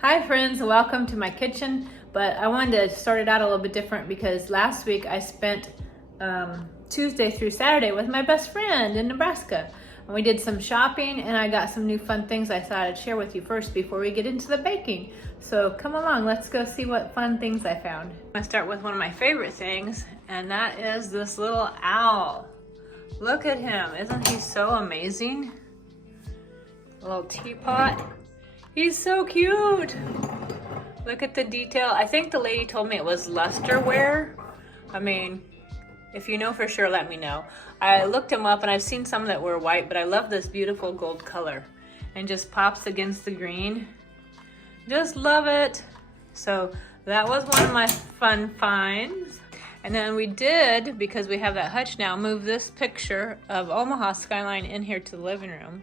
Hi friends, welcome to my kitchen, but I wanted to start it out a little bit different because last week I spent Tuesday through Saturday with my best friend in Nebraska. And we did some shopping and I got some new fun things I thought I'd share with you first before we get into the baking. So come along, let's go see what fun things I found. I'm gonna start with one of my favorite things, and that is this little owl. Look at him, isn't he so amazing? A little teapot. He's so cute. Look at the detail. I think the lady told me it was lusterware. I mean, if you know for sure, let me know. I looked them up and I've seen some that were white, but I love this beautiful gold color and just pops against the green. Just love it. So that was one of my fun finds. And then we did, because we have that hutch now, move this picture of Omaha skyline in here to the living room.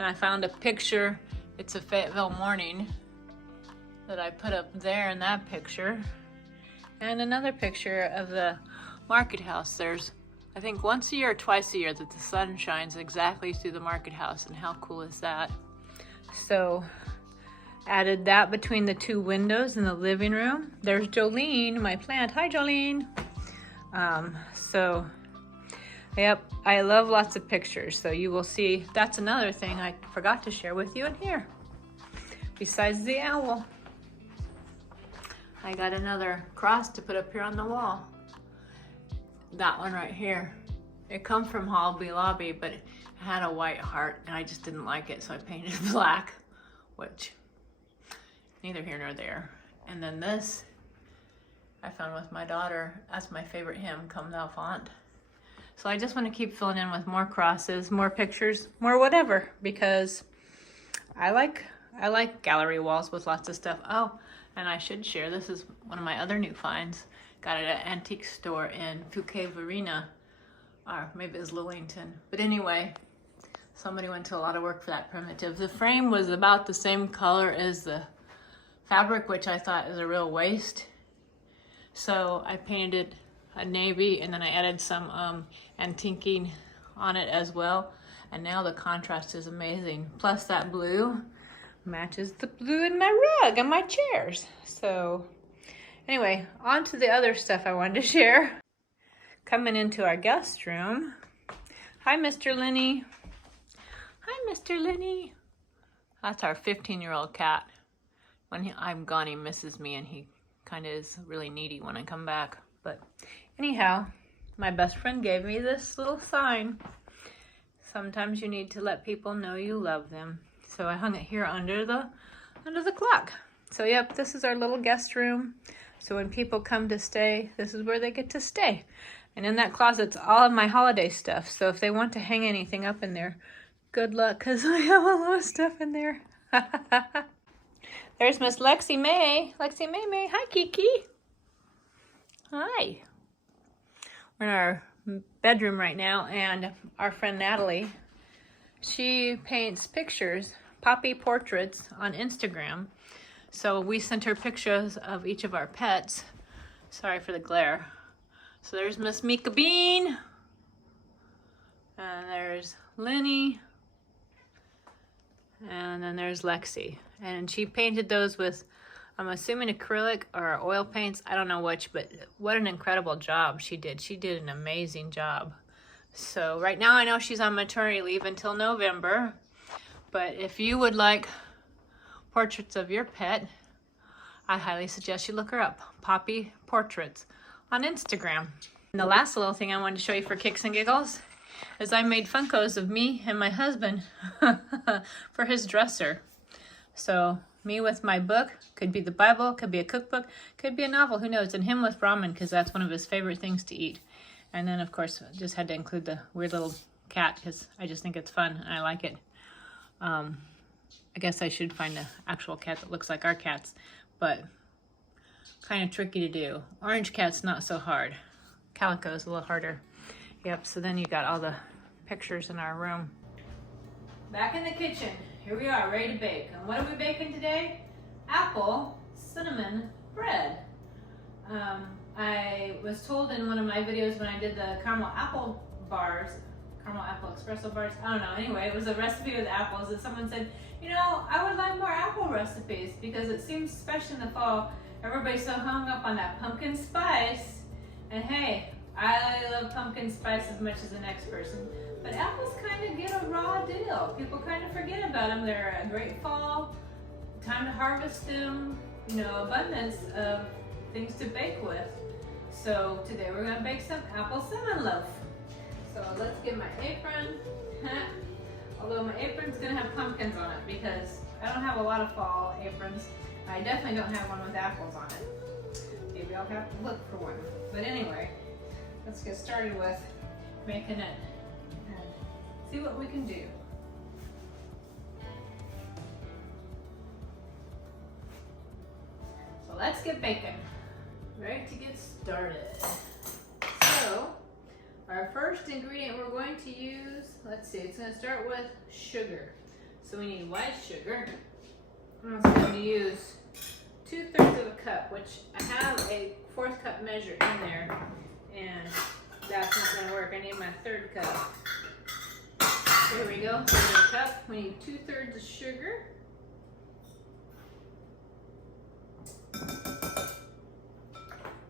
And I found a picture. It's a Fayetteville morning that I put up there in that picture. And another picture of the market house. There's, I think, once a year or twice a year that the sun shines exactly through the market house, and how cool is that? So, added that between the two windows in the living room. There's Jolene, my plant. Hi, Jolene. Yep, I love lots of pictures, so you will see. That's another thing I forgot to share with you in here. Besides the owl, I got another cross to put up here on the wall. That one right here. It comes from Hobby Lobby, but it had a white heart, and I just didn't like it, so I painted it black, which neither here nor there. And then this I found with my daughter. That's my favorite hymn, Come Thou Font. So I just want to keep filling in with more crosses, more pictures, more whatever, because I like gallery walls with lots of stuff. Oh, and I should share, this is one of my other new finds. Got it at an antique store in Fouquet Varina, or maybe it was Lillington. But anyway, somebody went to a lot of work for that primitive. The frame was about the same color as the fabric, which I thought is a real waste. So I painted it a navy, and then I added some antiquing on it as well. And now the contrast is amazing. Plus that blue matches the blue in my rug and my chairs. So anyway, on to the other stuff I wanted to share. Coming into our guest room. Hi, Mr. Lenny. Hi, Mr. Lenny. That's our 15-year-old cat. When I'm gone, he misses me, and he kind of is really needy when I come back. But anyhow, my best friend gave me this little sign. Sometimes you need to let people know you love them. So I hung it here under the clock. So yep, this is our little guest room. So when people come to stay, this is where they get to stay. And in that closet's all of my holiday stuff. So if they want to hang anything up in there, good luck, because I have a lot of stuff in there. There's Miss Lexi May. Lexi May. Hi, Kiki. Hi. We're in our bedroom right now, and our friend Natalie, she paints pictures, poppy portraits on Instagram. So we sent her pictures of each of our pets. Sorry for the glare. So there's Miss Mika Bean, and there's Lenny, and then there's Lexi. And she painted those with, I'm assuming, acrylic or oil paints. I don't know which, but what an incredible job she did. She did an amazing job. So right now I know she's on maternity leave until November. But if you would like portraits of your pet, I highly suggest you look her up. Poppy Portraits on Instagram. And the last little thing I wanted to show you for kicks and giggles is I made Funkos of me and my husband for his dresser. So me with my book, could be the Bible, could be a cookbook, could be a novel, who knows, and him with ramen, because that's one of his favorite things to eat. And then, of course, just had to include the weird little cat, because I just think it's fun, and I like it. I guess I should find an actual cat that looks like our cats, but kind of tricky to do. Orange cat's not so hard. Calico's a little harder. Yep, so then you got all the pictures in our room. Back in the kitchen. Here we are, ready to bake. And what are we baking today? Apple cinnamon bread. I was told in one of my videos when I did the caramel apple espresso bars, I don't know, anyway, it was a recipe with apples, and someone said, You know, I would like more apple recipes because it seems, especially in the fall, everybody's so hung up on that pumpkin spice. And hey, I love pumpkin spice as much as the next person. But apples kind of get a raw deal. People kind of forget about them. They're a great fall, time to harvest them, you know, abundance of things to bake with. So today we're gonna bake some apple cinnamon loaf. So let's get my apron. Although my apron's gonna have pumpkins on it because I don't have a lot of fall aprons. I definitely don't have one with apples on it. Maybe I'll have to look for one. But anyway, let's get started with making it and see what we can do. So let's get baking. Ready to get started. So, our first ingredient we're going to use, let's see, it's going to start with sugar. So we need white sugar. I'm going to use 2/3 of a cup, which I have a 1/4 cup measure in there, and that's not going to work. I need my 1/3 cup. So here we go, 1/3 cup. We need 2/3 of sugar.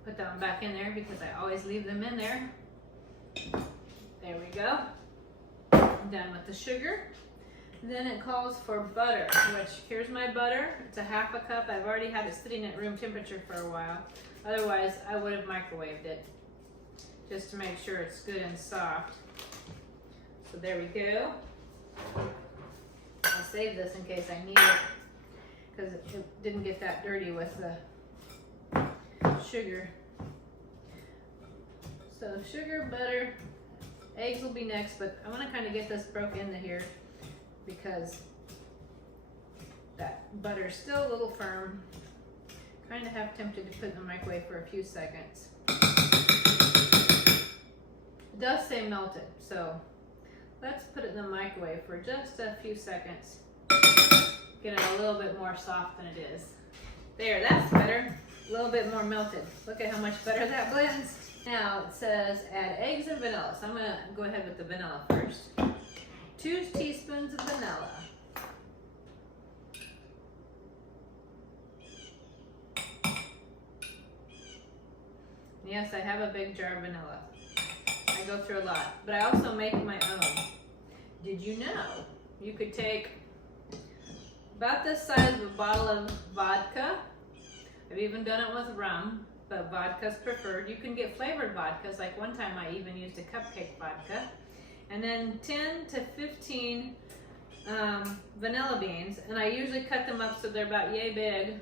Put that one back in there because I always leave them in there. There we go. I'm done with the sugar. Then it calls for butter, which here's my butter. It's a 1/2 cup. I've already had it sitting at room temperature for a while. Otherwise, I would have microwaved it just to make sure it's good and soft. So there we go. I'll save this in case I need it because it didn't get that dirty with the sugar. So sugar, butter, eggs will be next, but I want to kind of get this broke into here because that butter's still a little firm. Kind of half tempted to put it in the microwave for a few seconds. It does say melted, so let's put it in the microwave for just a few seconds. Get it a little bit more soft than it is. There, that's better. A little bit more melted. Look at how much better that blends. Now it says add eggs and vanilla. So I'm gonna go ahead with the vanilla first. 2 teaspoons of vanilla. Yes, I have a big jar of vanilla. I go through a lot, but I also make my own. Did you know you could take about this size of a bottle of vodka? I've even done it with rum, but vodka's preferred. You can get flavored vodkas, like one time I even used a cupcake vodka. And then 10 to 15 vanilla beans, and I usually cut them up so they're about yay big,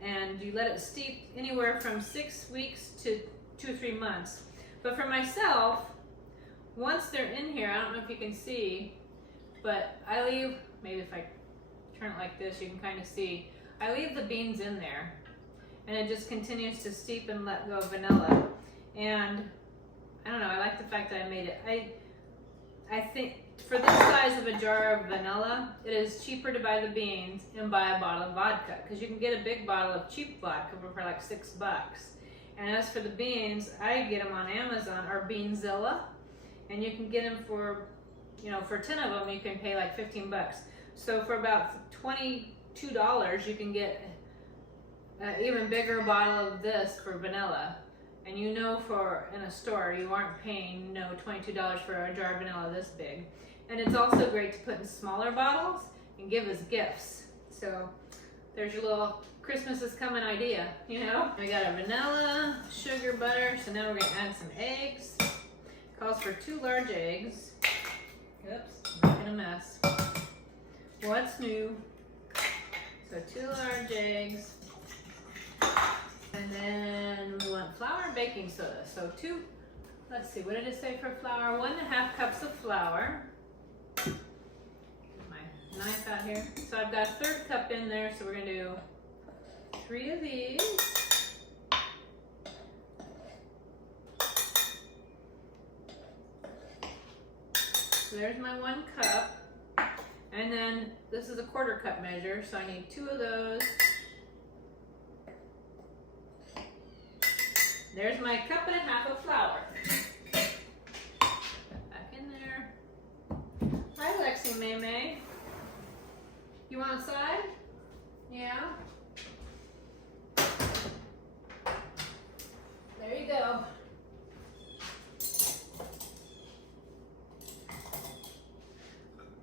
and you let it steep anywhere from 6 weeks to 2 or 3 months. But for myself, once they're in here, I don't know if you can see, but I leave, maybe if I turn it like this, you can kind of see, I leave the beans in there, and it just continues to steep and let go of vanilla. And I don't know, I like the fact that I made it. I think for this size of a jar of vanilla, it is cheaper to buy the beans and buy a bottle of vodka, because you can get a big bottle of cheap vodka for like $6. And as for the beans, I get them on Amazon or Beanzilla, and you can get them for, you know, for 10 of them you can pay like $15. So for about $22 you can get an even bigger bottle of this for vanilla. And you know, for in a store you aren't paying $22 for a jar of vanilla this big. And it's also great to put in smaller bottles and give as gifts. So there's your little Christmas is coming idea, you know? We got a vanilla, sugar, butter, so now we're gonna add some eggs. Calls for 2 large eggs. Oops, making a mess. What's new? So 2 large eggs. And then we want flour and baking soda. So let's see, what did it say for flour? 1.5 cups of flour. Get my knife out here. So I've got a 1/3 cup in there, so we're gonna do 3 of these. So there's my 1 cup. And then this is a 1/4 cup measure, so I need 2 of those. There's my 1.5 cups of flour. Put that back in there. Hi, Lexi May May. You You want a side? Yeah. There you go.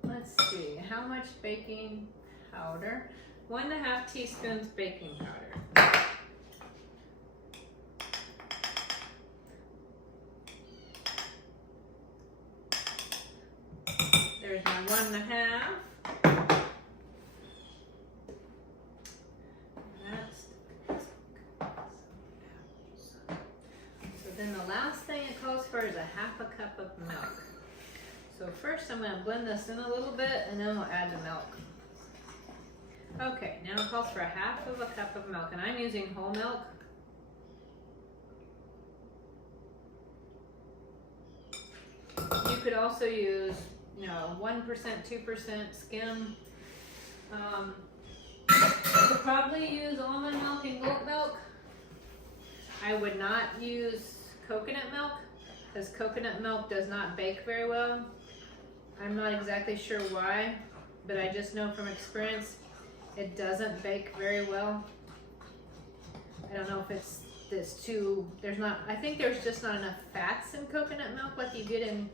Let's see, how much baking powder? 1.5 teaspoons baking powder. There's my 1.5. So then the last thing it calls for is 1/2 cup of milk. So first I'm going to blend this in a little bit and then we'll add the milk. Okay, now it calls for 1/2 cup of milk and I'm using whole milk. You could also use, 1%, 2% skim. You could probably use almond milk and goat milk. I would not use coconut milk because coconut milk does not bake very well. I'm not exactly sure why, but I just know from experience it doesn't bake very well. I don't know if it's I think there's just not enough fats in coconut milk like you get in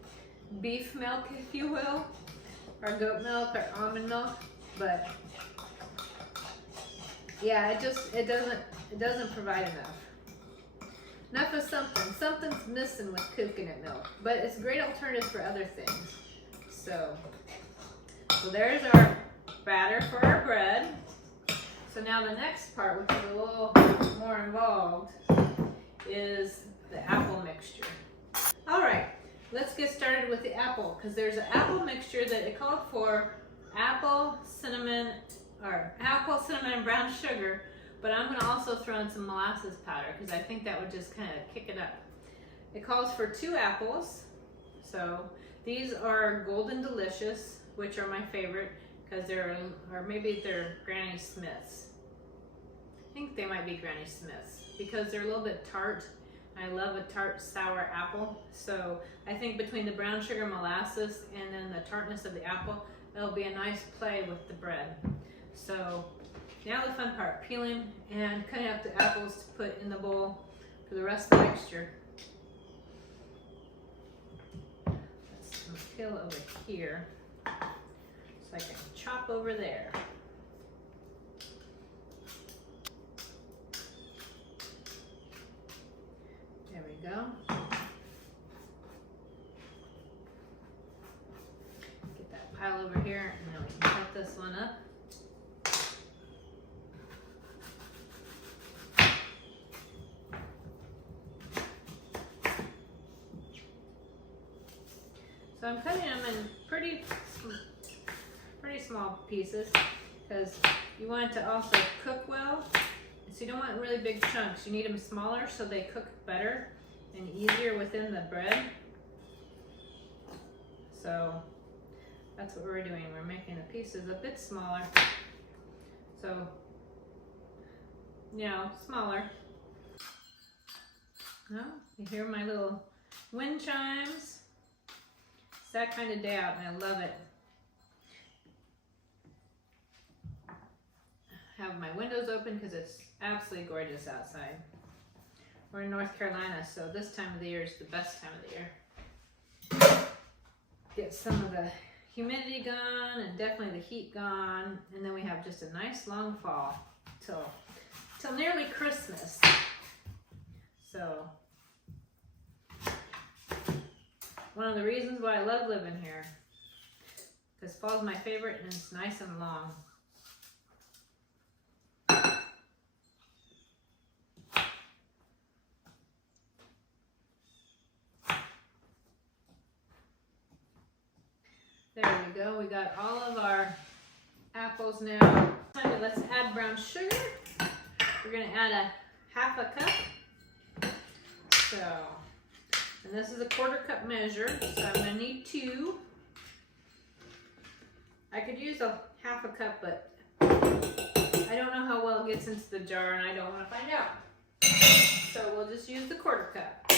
beef milk, if you will, or goat milk or almond milk, but yeah, it doesn't provide enough. Enough of something. Something's missing with coconut milk, but it's a great alternative for other things. So there's our batter for our bread. So now the next part, which is a little more involved, is the apple mixture. All right, let's get started with the apple, because there's an apple mixture that it called for apple, cinnamon, and brown sugar, but I'm going to also throw in some molasses powder because I think that would just kind of kick it up. It calls for 2 apples. So these are Golden Delicious, which are my favorite because they're Granny Smiths. I think they might be Granny Smiths because they're a little bit tart. I love a tart sour apple. So I think between the brown sugar molasses and then the tartness of the apple, it'll be a nice play with the bread. So now the fun part, peeling and cutting up the apples to put in the bowl for the rest of the mixture. Let's peel over here so I can chop over there. There we go. Get that pile over here and then we can cut this one up. So I'm cutting them in pretty small pieces because you want it to also cook well. So you don't want really big chunks. You need them smaller so they cook better and easier within the bread. So that's what we're doing. We're making the pieces a bit smaller. So, smaller. Oh, you hear my little wind chimes? It's that kind of day out and I love it. Have my windows open because it's absolutely gorgeous outside. We're in North Carolina, so this time of the year is the best time of the year. Get some of the humidity gone and definitely the heat gone, and then we have just a nice long fall till nearly Christmas. So one of the reasons why I love living here, because fall's my favorite and it's nice and long. There we go. We got all of our apples now. Let's add brown sugar. We're going to add 1/2 cup. And this is a 1/4 cup measure, so I'm going to need 2. I could use a 1/2 cup, but I don't know how well it gets into the jar and I don't want to find out. So we'll just use the 1/4 cup.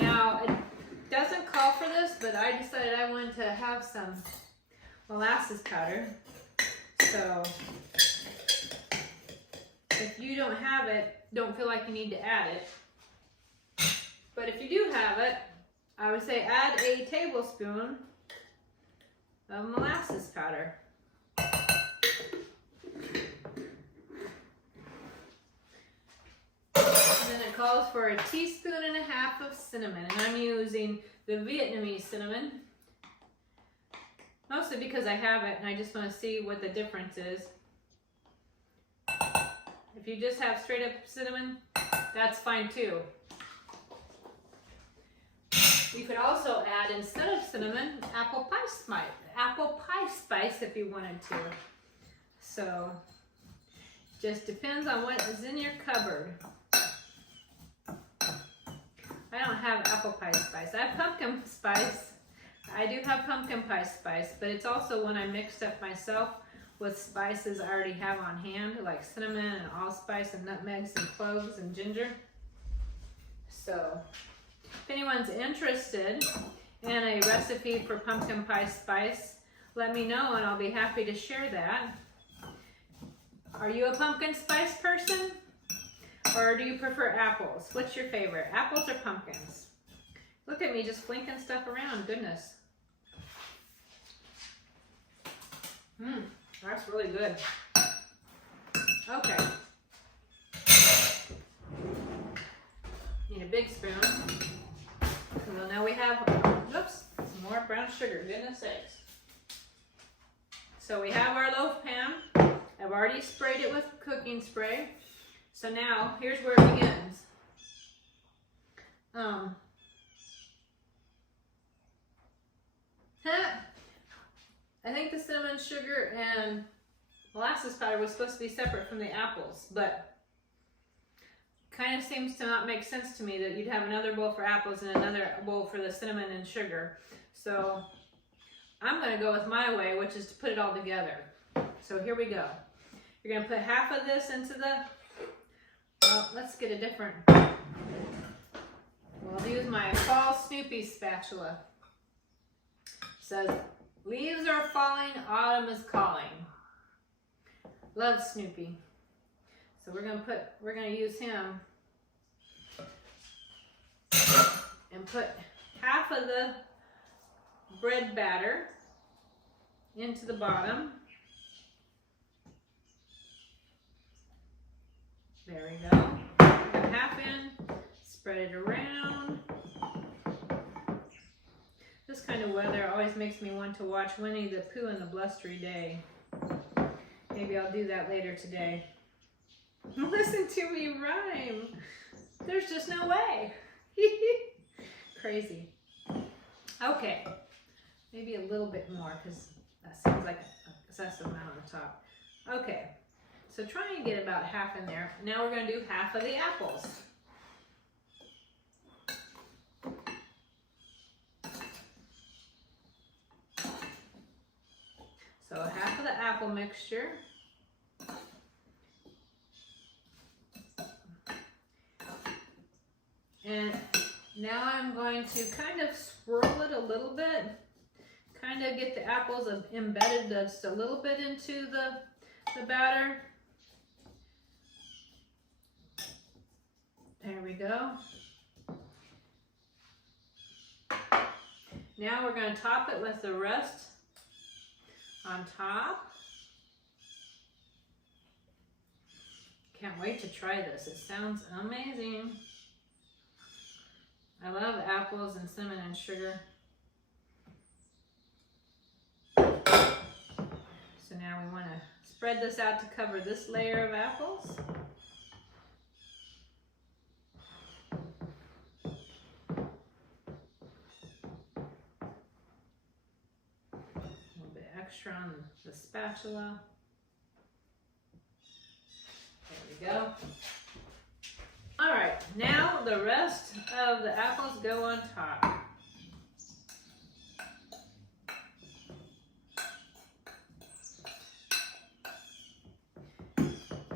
Now, it doesn't call for this, but I decided I wanted to have some molasses powder. So if you don't have it, don't feel like you need to add it. But if you do have it, I would say add a tablespoon of molasses powder. Then it calls for a teaspoon and a half of cinnamon, and I'm using the Vietnamese cinnamon, mostly because I have it and I just want to see what the difference is. If you just have straight up cinnamon, that's fine too. You could also add, instead of cinnamon, apple pie spice if you wanted to. So just depends on what is in your cupboard. I don't have apple pie spice. I have pumpkin spice. I do have pumpkin pie spice, but it's also when I mixed up myself with spices I already have on hand, like cinnamon and allspice and nutmegs and cloves and ginger. So if anyone's interested in a recipe for pumpkin pie spice, let me know and I'll be happy to share that. Are you a pumpkin spice person? Or do you prefer apples? What's your favorite, apples or pumpkins? Look at me just flinking stuff around, goodness. That's really good. Okay. Need a big spoon. So now we have, oops, some more brown sugar, goodness sakes. So we have our loaf pan. I've already sprayed it with cooking spray. So now, here's where it begins. I think the cinnamon, sugar, and molasses powder was supposed to be separate from the apples, but kind of seems to not make sense to me that you'd have another bowl for apples and another bowl for the cinnamon and sugar. So I'm going to go with my way, which is to put it all together. So here we go. You're going to put half of this into the, well, let's get a different, we'll use my fall Snoopy spatula. It says, leaves are falling, autumn is calling. Love Snoopy. So we're going to use him and put half of the bread batter into the bottom. There we go. Put half in, spread it around. This kind of weather always makes me want to watch Winnie the Pooh and the Blustery Day. Maybe I'll do that later today. Listen to me rhyme. There's just no way. Crazy. Okay. Maybe a little bit more because that sounds like an excessive amount on the top. Okay. So try and get about half in there. Now we're going to do half of the apples. So half of the apple mixture. And now I'm going to kind of swirl it a little bit. Kind of get the apples embedded just a little bit into the batter. There we go. Now we're going to top it with the rest on top. Can't wait to try this. It sounds amazing. I love apples and cinnamon and sugar. So now we want to spread this out to cover this layer of apples. Extra on the spatula. There we go. All right, now the rest of the apples go on top.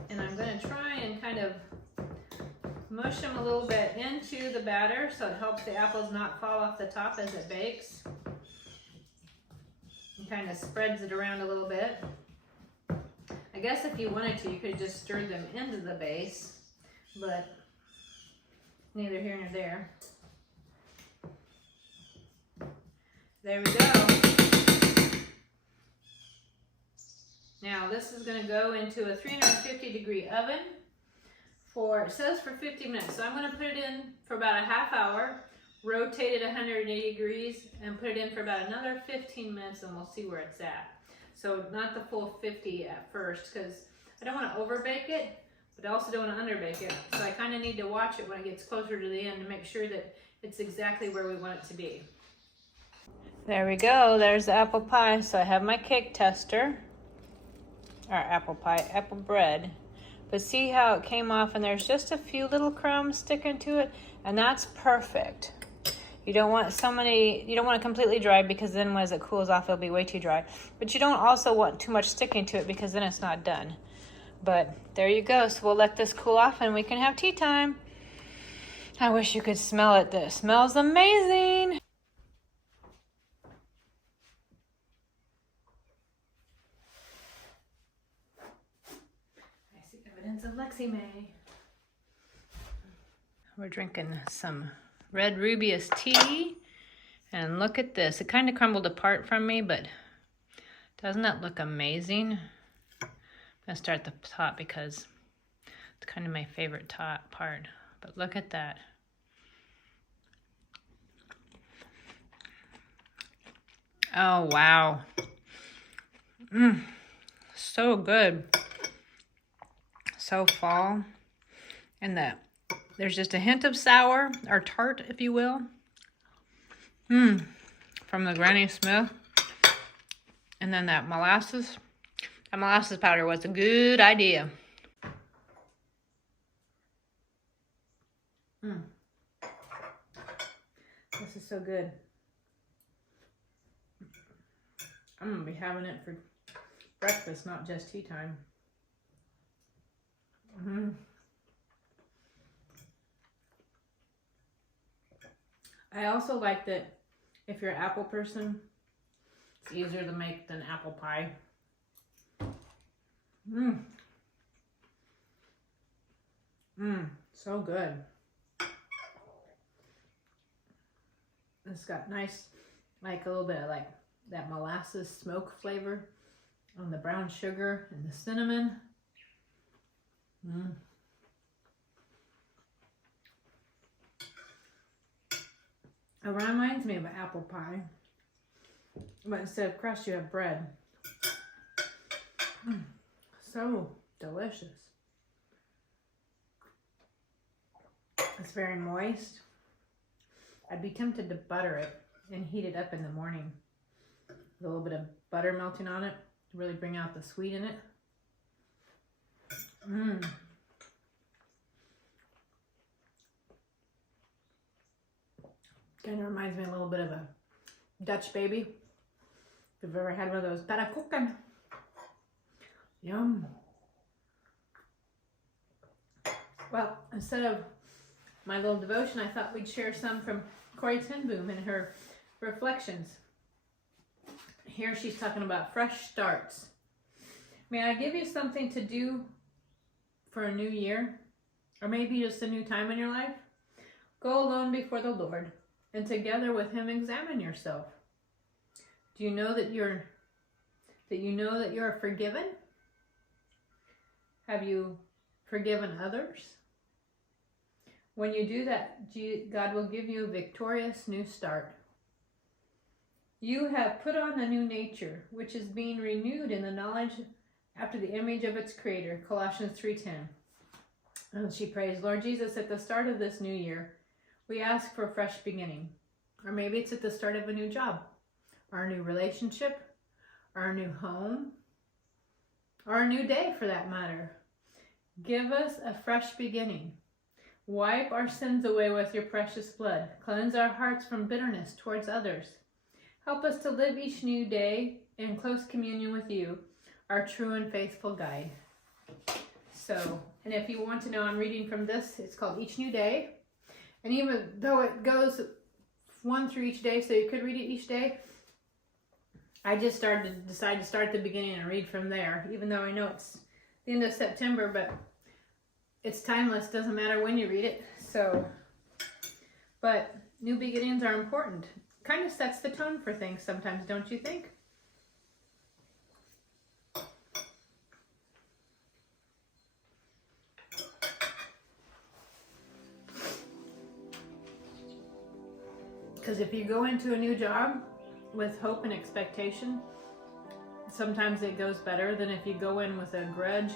And I'm going to try and kind of mush them a little bit into the batter so it helps the apples not fall off the top as it bakes. Kind of spreads it around a little bit. guess if you wanted to, you could have just stirred them into the base, but neither here nor there. There we go. Now this is going to go into a 350-degree oven for, it says for 50 minutes. So I'm going to put it in for about a half hour, rotate it 180 degrees, and put it in for about another 15 minutes, and we'll see where it's at. So not the full 50 at first, because I don't want to overbake it, but I also don't want to underbake it. So I kind of need to watch it when it gets closer to the end to make sure that it's exactly where we want it to be. There we go. There's the apple pie. So I have my cake tester. Or apple bread. But see how it came off and there's just a few little crumbs sticking to it, and that's perfect. You don't want you don't want it completely dry, because then as it cools off it'll be way too dry. But you don't also want too much sticking to it, because then it's not done. But there you go. So we'll let this cool off and we can have tea time. I wish you could smell it. This smells amazing. Of Lexi May. We're drinking some red rubious tea, and look at this. It kind of crumbled apart from me, but doesn't that look amazing? I'm gonna start at the top because it's kind of my favorite top part. But look at that. Oh wow. So good. So fall, and there's just a hint of sour or tart, if you will, from the Granny Smith, and then that molasses powder was a good idea. This is so good. I'm gonna be having it for breakfast, not just tea time. I also like that if you're an apple person, it's easier to make than apple pie. So good. It's got nice, like a little bit of like that molasses smoke flavor on the brown sugar and the cinnamon. It reminds me of an apple pie, but instead of crust, you have bread. So delicious. It's very moist. I'd be tempted to butter it and heat it up in the morning. A little bit of butter melting on it to really bring out the sweet in it. Kind of reminds me a little bit of a Dutch baby. If you've ever had one of those pannenkoeken. Yum. Well, instead of my little devotion, I thought we'd share some from Corrie ten Boom and her reflections. Here she's talking about fresh starts. May I give you something to do for a new year, or maybe just a new time in your life? Go alone before the Lord, and together with Him examine yourself. Do you know that you're forgiven? Have you forgiven others? When you do that, God will give you a victorious new start. You have put on a new nature, which is being renewed in the knowledge after the image of its creator, Colossians 3:10. And she prays, Lord Jesus, at the start of this new year, we ask for a fresh beginning. Or maybe it's at the start of a new job, or a new relationship, or a new home, or a new day for that matter. Give us a fresh beginning. Wipe our sins away with your precious blood. Cleanse our hearts from bitterness towards others. Help us to live each new day in close communion with you, our true and faithful guide. So, and if you want to know, I'm reading from this. It's called Each New Day. And even though it goes one through each day, so you could read it each day, I just decided to start at the beginning and read from there, even though I know it's the end of September, but it's timeless. Doesn't matter when you read it. So, but new beginnings are important. Kind of sets the tone for things sometimes, don't you think? Because if you go into a new job with hope and expectation, sometimes it goes better than if you go in with a grudge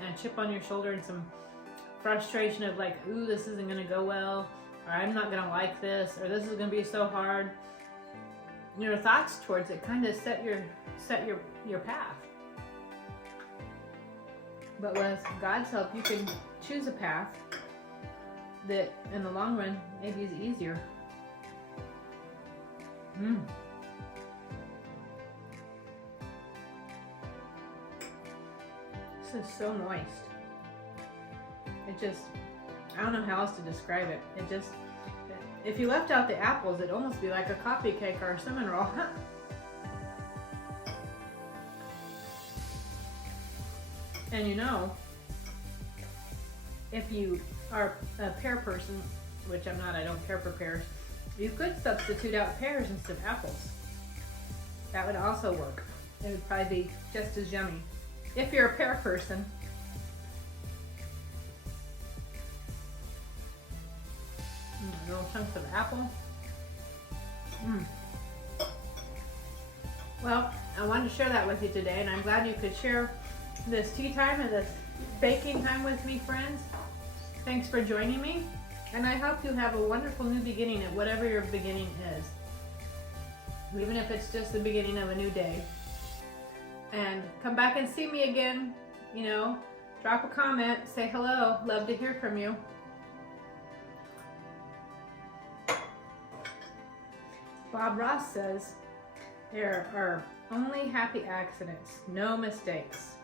and a chip on your shoulder and some frustration of like, ooh, this isn't going to go well, or I'm not going to like this, or this is going to be so hard. Your thoughts towards it kind of set your path. But with God's help, you can choose a path that in the long run maybe is easier. This is so moist. It just, I don't know how else to describe it. It just, if you left out the apples, it'd almost be like a coffee cake or a cinnamon roll. And you know, if you are a pear person, which I'm not, I don't care for pears, you could substitute out pears instead of apples. That would also work. It would probably be just as yummy. If you're a pear person. Little chunks of apple. Well, I wanted to share that with you today, and I'm glad you could share this tea time and this baking time with me, friends. Thanks for joining me, and I hope you have a wonderful new beginning at whatever your beginning is. Even if it's just the beginning of a new day. And come back and see me again, you know, drop a comment, say hello, love to hear from you. Bob Ross says, there are only happy accidents, no mistakes.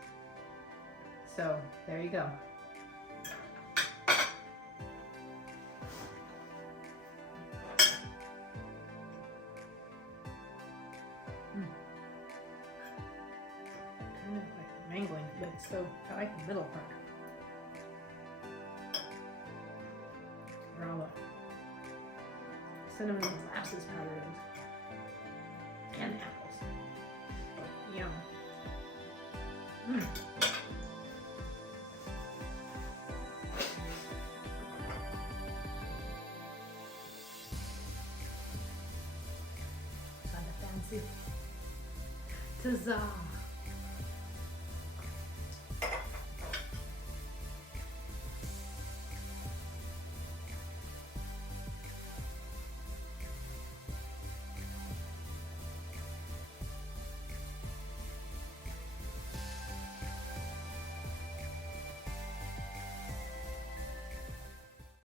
So, there you go. Kind of like mangling, but it's so, I like the middle part. Where all the cinnamon molasses powder is. And apples. Yum. Kind of fancy. Huzzah!